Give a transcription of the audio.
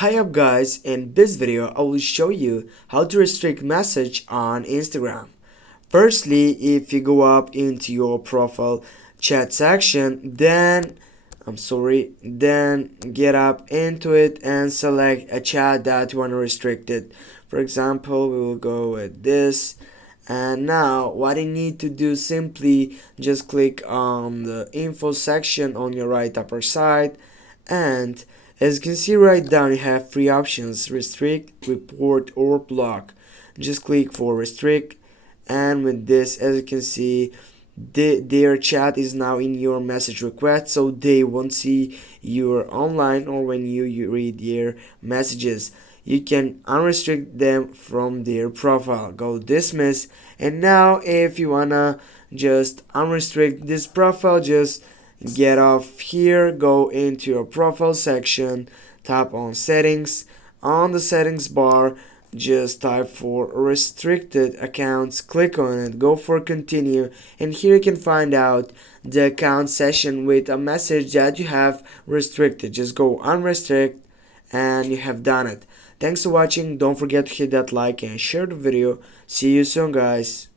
Hi up guys, in this video I will show you how to restrict message on Instagram. Firstly, if you go up into your profile chat section, then get up into it and select a chat that you want to restrict it. For example, we will go with this. And now what you need to do, simply just click on the info section on your right upper side, and as you can see right down, you have three options: restrict, report, or block. Just click for restrict, and with this, as you can see, their chat is now in your message request, so they won't see your online or when you read their messages. You can unrestrict them from their profile. Go dismiss, and now if you wanna just unrestrict this profile, just get off here, go into your profile section, tap on settings. On the settings bar, just type for restricted accounts, click on it, go for continue, and here you can find out the account session with a message that you have restricted. Just go unrestrict and you have done it. Thanks for watching. Don't forget to hit that like and share the video. See you soon guys.